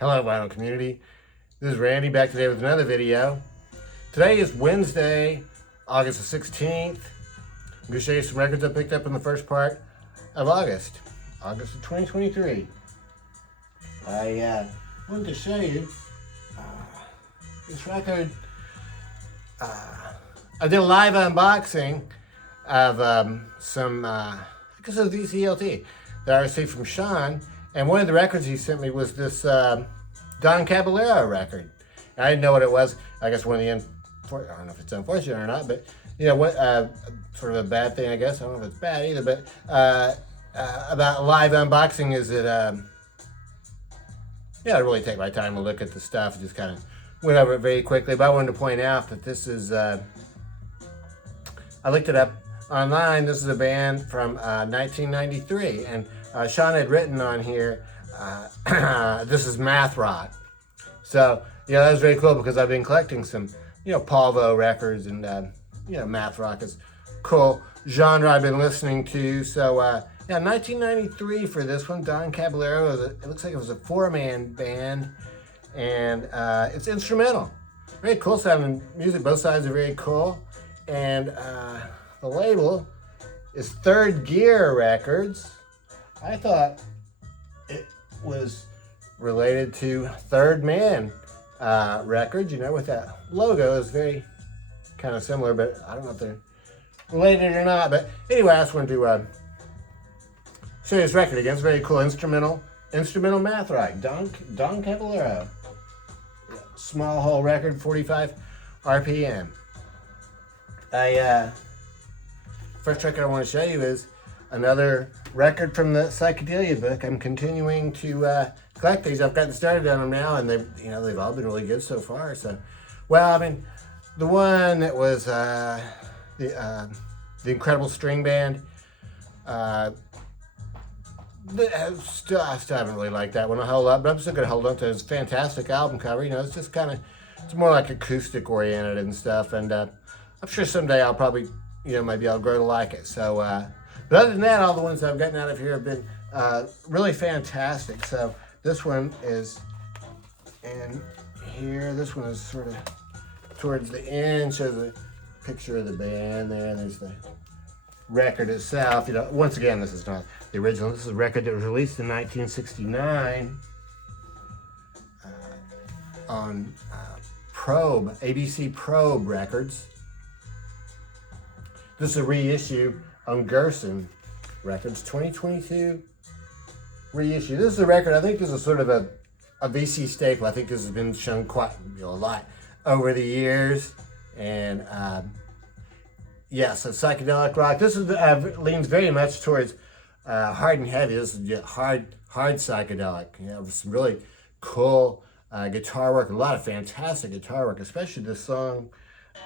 Hello, vinyl community. This is Randy back today with another video. Today is Wednesday, August the 16th. I'm going to show you some records I picked up in the first part of August of 2023. I wanted to show you this record. I did a live unboxing of some, I guess it was VCLT that I received from Sean. And one of the records he sent me was this Don Caballero record. And I didn't know what it was. I guess one of the, I don't know if it's unfortunate or not, but you know what, sort of a bad thing, I guess. I don't know if it's bad either, but about live unboxing is that, I really take my time to look at the stuff. Just kind of went over it very quickly. But I wanted to point out that this is, I looked it up online. This is a band from 1993. And Sean had written on here, this is math rock. So, that was very cool because I've been collecting some, Pablo records and, math rock is cool genre I've been listening to. So, 1993 for this one. Don Caballero, it looks like it was a four-man band, and it's instrumental. Very cool sounding music. Both sides are very cool. And the label is Third Gear Records. I thought it was related to Third Man Records, with that logo. Is very kind of similar, but I don't know if they're related or not. But anyway, I just wanted to show you this record again. It's very cool instrumental math rock. Don Caballero. Small hole record, 45 RPM. First record I want to show you is another record from the psychedelia book. I'm continuing to collect these. I've gotten started on them now, and they've all been really good so far. So, the one that was the Incredible String Band. I still haven't really liked that one a whole lot, but I'm still gonna hold on to it. It's a fantastic album cover. It's just it's more like acoustic oriented and stuff. And I'm sure someday I'll probably, maybe I'll grow to like it. So, but other than that, all the ones I've gotten out of here have been really fantastic. So this one is in here. This one is sort of towards the end. Shows a picture of the band there. And there's the record itself. Once again, this is not the original. This is a record that was released in 1969 on Probe, ABC Probe Records. This is a reissue on Gerson Records, 2022 reissue. This is a record, I think this is sort of a VC staple. I think this has been shown quite a lot over the years. And so psychedelic rock. This is leans very much towards hard and heavy. This is hard psychedelic. With some really cool guitar work, a lot of fantastic guitar work, especially this song.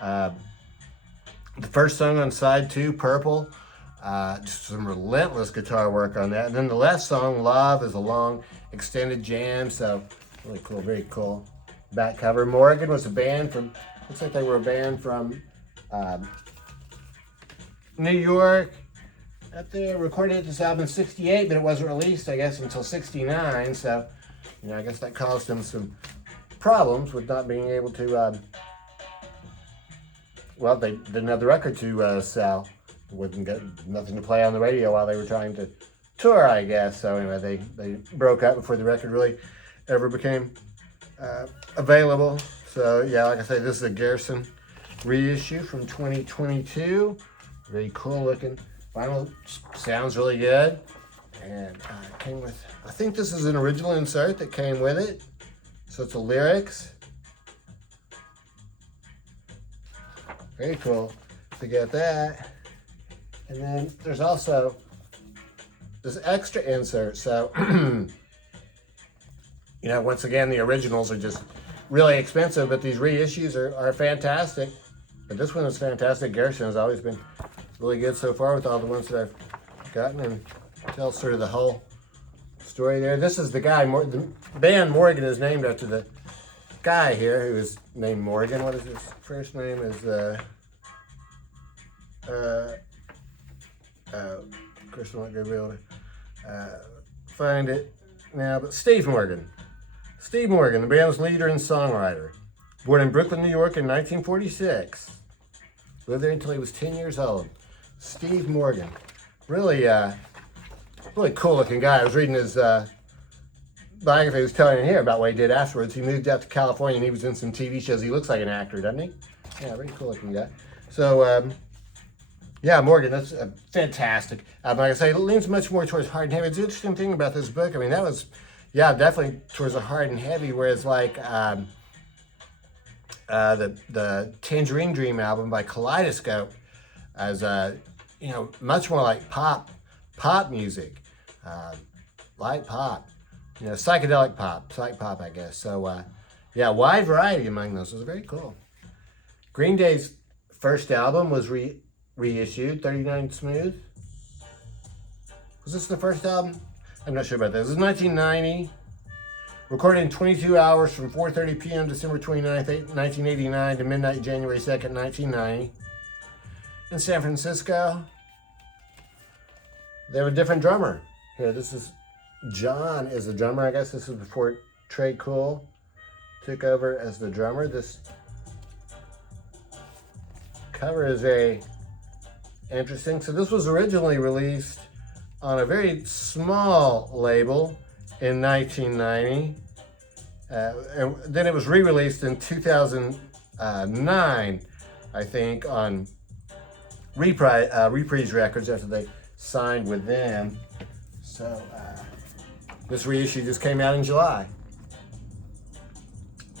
The first song on side 2, Purple, just some relentless guitar work on that. And then the last song, Love, is a long extended jam. So really cool, very cool back cover. Morgen was a band from, looks like they were a band from New York. Up there, recorded this album in 68, but it wasn't released, I guess, until 69. So, I guess that caused them some problems with not being able to, they didn't have the record to sell. Wouldn't get nothing to play on the radio while they were trying to tour, I guess. So anyway, they broke up before the record really ever became available. So like I say, this is a Gerson reissue from 2022. Very cool looking vinyl. Sounds really good. And it came with, I think this is an original insert that came with it. So it's a lyrics. Very cool to get that. And then there's also this extra insert. So, once again, the originals are just really expensive, but these reissues are fantastic. But this one is fantastic. Gerson has always been really good so far with all the ones that I've gotten, and tells sort of the whole story there. This is the guy, the band Morgen is named after the guy here who is named Morgen. What is his first name? Is of course I'm not going to be able to find it now, but Steve Morgen. Steve Morgen, the band's leader and songwriter. Born in Brooklyn, New York in 1946. Lived there until he was 10 years old. Steve Morgen. Really, really cool looking guy. I was reading his biography. He was telling here about what he did afterwards. He moved out to California and he was in some TV shows. He looks like an actor, doesn't he? Yeah, very cool looking guy. So, yeah, Morgen, that's fantastic. Like I say, it leans much more towards hard and heavy. It's an interesting thing about this book. I mean, that was, yeah, definitely towards the hard and heavy, whereas like the Tangerine Dream album by Kaleidoscope as, you know, much more like pop music, light pop, you know, psychedelic pop, psych pop, I guess. So, yeah, wide variety among those. It was very cool. Green Day's first album was reissued, 39 Smooth. Was this the first album? I'm not sure about this. This is 1990. Recorded in 22 hours from 4:30 p.m. December 29th, 1989 to midnight January 2nd, 1990. In San Francisco. They have a different drummer. Here, this is John is the drummer. I guess this is before Trey Cool took over as the drummer. This cover is very interesting. So this was originally released on a very small label in 1990. And then it was re-released in 2009, I think, on Reprise Records after they signed with them. So this reissue just came out in July.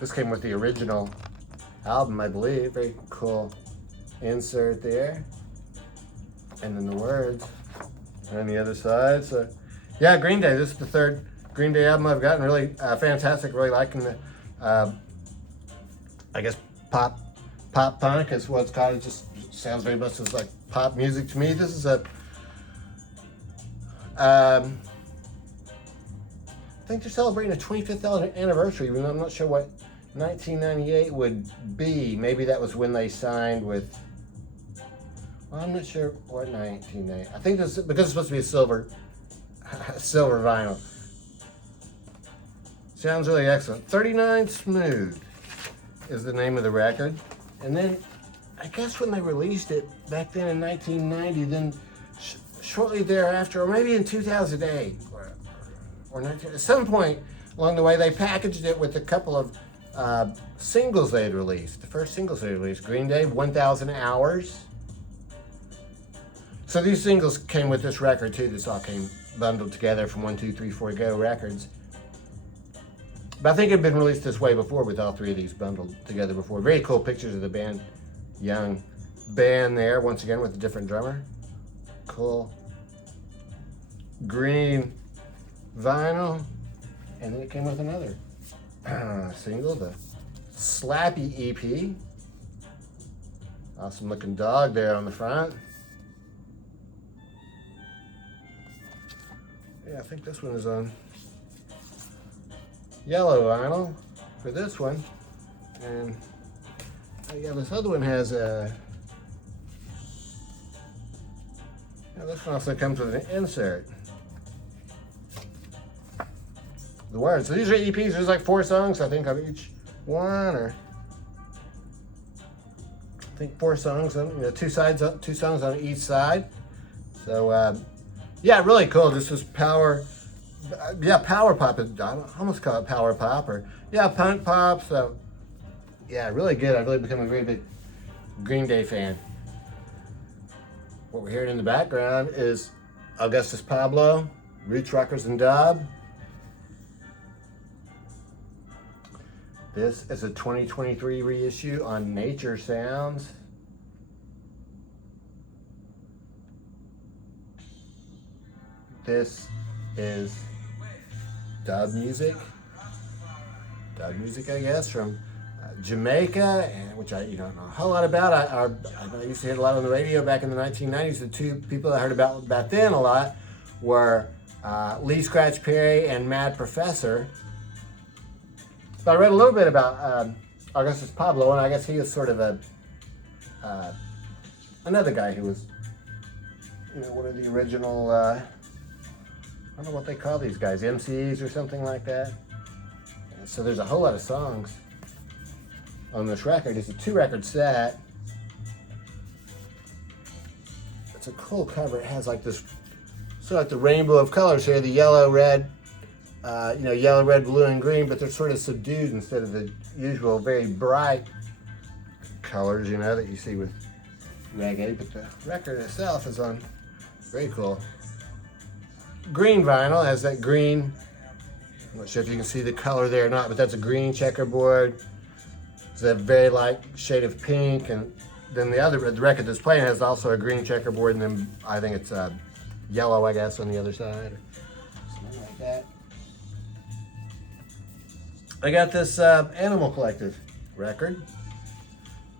This came with the original album, I believe. Very cool insert there. And then the words on the other side. So yeah, Green Day. This is the third Green Day album I've gotten. Really fantastic. Really liking the, I guess pop punk is what it's called. It just sounds very much as like pop music to me. This is a, I think they're celebrating a 25th anniversary, even though I'm not sure what 1998 would be. Maybe that was when they signed with, well, I'm not sure what 1998. I think this, because it's supposed to be a silver vinyl. Sounds really excellent. 39 Smooth is the name of the record. And then, I guess when they released it back then in 1990, then shortly thereafter, or maybe in 2008, or 19, at some point along the way, they packaged it with a couple of singles they had released. The first singles they released, Green Day, 1,000 Hours. So these singles came with this record too. This all came bundled together from 1, 2, 3, 4 Go Records. But I think it had been released this way before with all three of these bundled together before. Very cool pictures of the band, young band there, once again with a different drummer. Cool. Green vinyl. And then it came with another single, the Slappy EP. Awesome looking dog there on the front. Yeah, I think this one is on yellow vinyl for this one. And yeah, this other one has a, yeah, this one also comes with an insert. The words. So these are EPs, there's like 4 songs, I think, on each one, or I think 4 songs, on, you know, 2 songs on each side. So yeah, really cool. This was power pop. I almost call it power pop, or yeah, punk pop. So yeah, really good. I've really become a very big Green Day fan. What we're hearing in the background is Augustus Pablo, Roots, Rockers, and Dub. This is a 2023 reissue on Nature Sounds. This is dub music, I guess, from Jamaica, and which I don't know a whole lot about. I used to hear a lot on the radio back in the 1990s. The 2 people I heard about back then a lot were Lee Scratch Perry and Mad Professor. So I read a little bit about Augustus Pablo, and I guess he was sort of a another guy who was, you know, one of the original, I don't know what they call these guys, MCs or something like that. So there's a whole lot of songs on this record. It's a 2-record set. It's a cool cover. It has like this, sort of like the rainbow of colors here, the yellow, red, yellow, red, blue, and green, but they're sort of subdued instead of the usual very bright colors, that you see with reggae. But the record itself is on very cool green vinyl. It has that green, I'm not sure if you can see the color there or not, but that's a green checkerboard. It's a very light shade of pink, and then the record that's playing has also a green checkerboard, and then I think it's yellow, I guess, on the other side, or something like that. I got this Animal Collective record.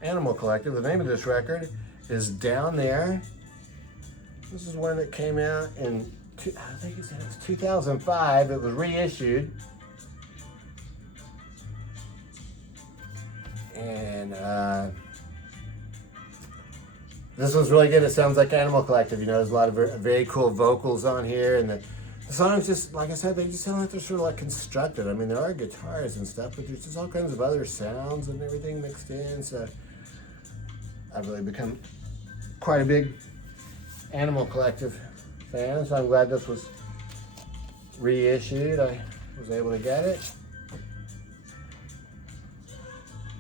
Animal Collective, the name of this record is Down There. This is one that came out in, I think it's 2005. It was reissued. And this was really good. It sounds like Animal Collective. There's a lot of very cool vocals on here, and the songs just, like I said, they just sound like they're sort of like constructed. I mean, there are guitars and stuff, but there's just all kinds of other sounds and everything mixed in. So I've really become quite a big Animal Collective fan. So I'm glad this was reissued. I was able to get it.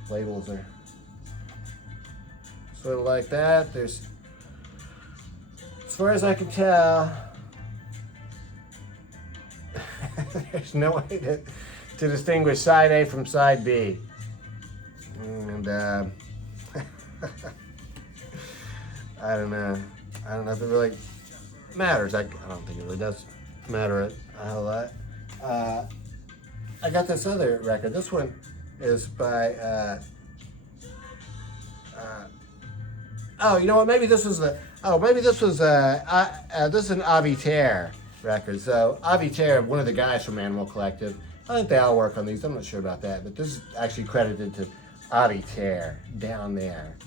Labels are sort of like that. There's, as far as I can tell, there's no way to distinguish side A from side B. And I don't know. I don't know if it really matters. I don't think it really does matter a whole lot. I got this other record. This one is by, oh, you know what? Maybe this was this is an Avey Tare record. So Avey Tare, one of the guys from Animal Collective, I think they all work on these. I'm not sure about that, but this is actually credited to Avey Tare, Down There.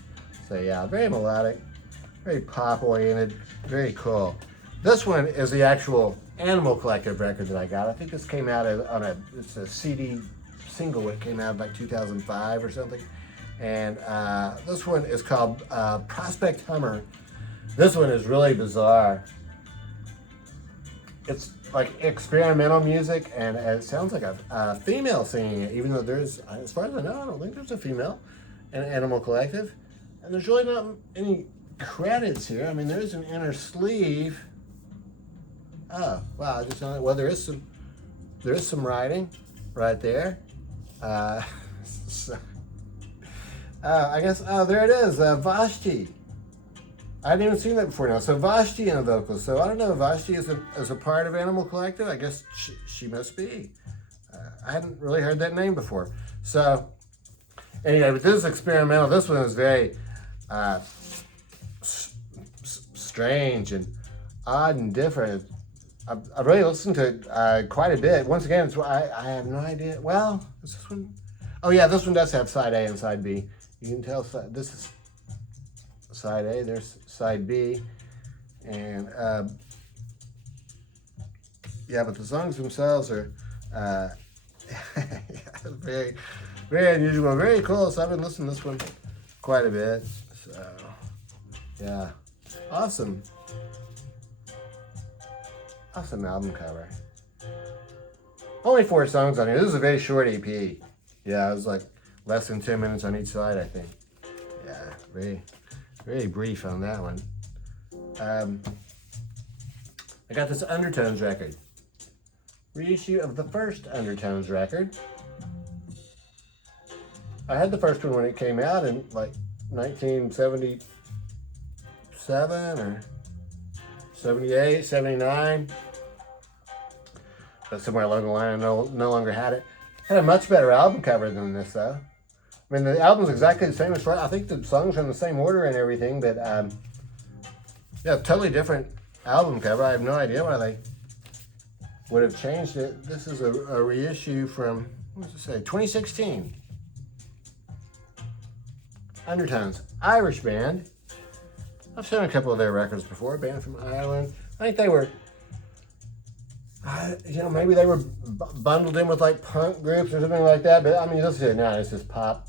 So yeah, very melodic, very pop oriented, very cool. This one is the actual Animal Collective record that I got. I think this came out on it's a CD single. It came out like 2005 or something. And this one is called Prospect Hummer. This one is really bizarre. It's like experimental music, and it sounds like a female singing it, even though there's, as far as I know, I don't think there's a female in Animal Collective. And there's really not any credits here. I mean, there's an inner sleeve. Oh, wow, I just know that. Well, there is some writing right there. I guess, there it is, Vashti. I hadn't even seen that before now. So Vashti in the vocals. So I don't know if Vashti is a part of Animal Collective. I guess she must be. I hadn't really heard that name before. So anyway, but this is experimental. This one is very strange and odd and different. I really listened to it quite a bit. Once again, I have no idea. Well, is this one? Oh yeah, this one does have side A and side B. You can tell this is side A, there's side B. And yeah, but the songs themselves are very, very unusual, very cool. So I've been listening to this one quite a bit. So yeah, awesome. Awesome album cover. Only 4 songs on here. This is a very short EP. Yeah, it was like less than 10 minutes on each side, I think. Yeah, very, very brief on that one. I got this Undertones record. Reissue of the first Undertones record. I had the first one when it came out in like 1977 or 78, 79. But somewhere along the line, I no longer had it. Had a much better album cover than this, though. I mean, the album's exactly the same as I think the songs are in the same order and everything, but yeah, totally different album cover. I have no idea why they would have changed it. This is a reissue from, what does it say, 2016. Undertones, Irish band. I've shown a couple of their records before, a band from Ireland. I think they were Maybe they were bundled in with like punk groups or something like that. But I mean, listen to it now. It's just pop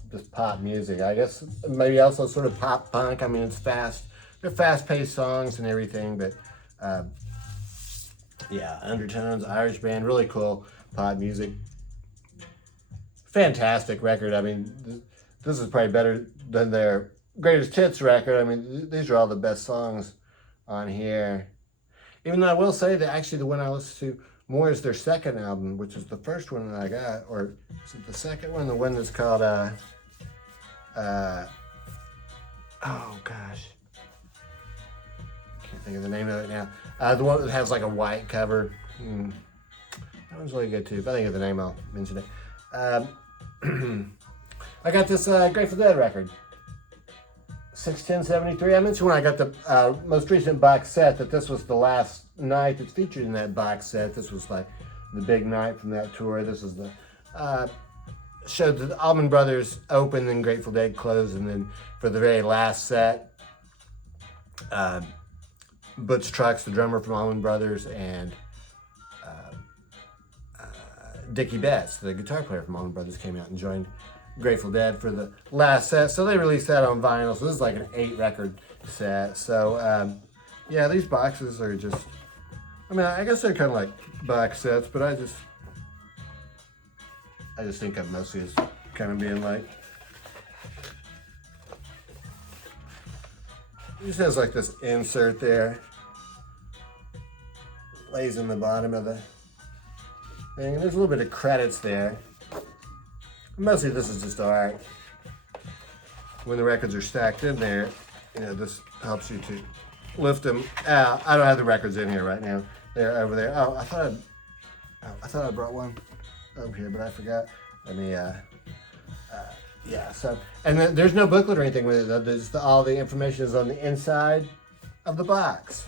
music. I guess maybe also sort of pop punk. I mean, it's fast. They're fast-paced songs and everything. But yeah, Undertones, Irish band, really cool pop music. Fantastic record. I mean, this is probably better than their greatest hits record. I mean, these are all the best songs on here. Even though I will say that actually the one I listened to more is their second album, which is the first one that I got, or is it the second one? The one that's called, oh gosh. Can't think of the name of it now. The one that has like a white cover. That one's really good too. If I think of the name, I'll mention it. I got this Grateful Dead record. 61073. I mentioned when I got the most recent box set that this was the last night that's featured in that box set. This was like the big night from that tour. This is the showed the Allman Brothers open and Grateful Dead closed, and then for the very last set, Butch Trucks, the drummer from Allman Brothers, and Dickie Betts, the guitar player from Allman Brothers, came out and joined Grateful Dead for the last set. So they released that on vinyl. So this is like an 8-record set. So yeah, these boxes are just, I mean, I guess they're kind of like box sets, but I just think of mostly as kind of being like, it just has like this insert there, lays in the bottom of the thing, and there's a little bit of credits there. Mostly this is just art. When the records are stacked in there, this helps you to lift them out. I don't have the records in here right now. They're over there. Oh, I thought I brought one over here, but I forgot. Let me, yeah, so, and then there's no booklet or anything with it. There's all the information is on the inside of the box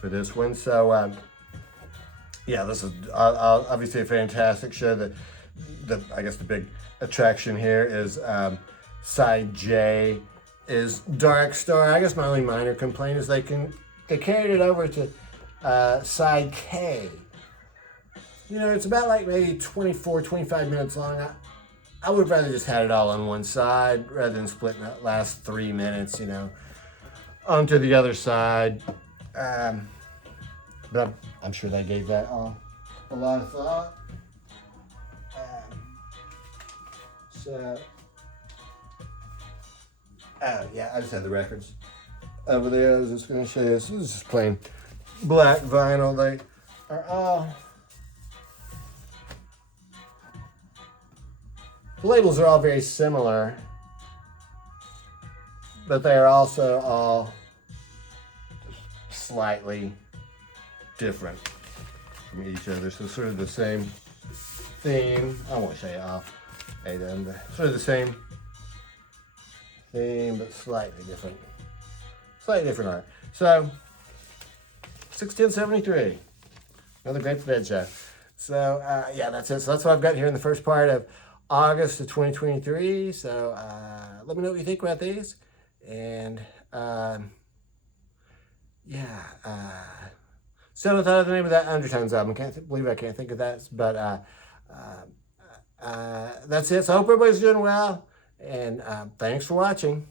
for this one. So, yeah, this is obviously a fantastic show. I guess the big attraction here is side J is Dark Star. I guess my only minor complaint is they carried it over to side K. It's about like maybe 24, 25 minutes long. I would rather just had it all on one side rather than splitting that last 3 minutes, onto the other side. But I'm sure they gave that all a lot of thought. Yeah, I just had the records over there. I was just going to show you. This is just plain black vinyl. They are all, the labels are all very similar, but they are also all slightly different from each other. So sort of the same theme. I won't show you all. But sort of the same theme, but slightly different. Slightly different art. So, 61073. Another Grateful Dead show. So, yeah, that's it. So that's what I've got here in the first part of August of 2023. So, let me know what you think about these. And, yeah. Still haven't thought of the name of that Undertones album. Can't believe I can't think of that. But, that's it. So I hope everybody's doing well, and thanks for watching.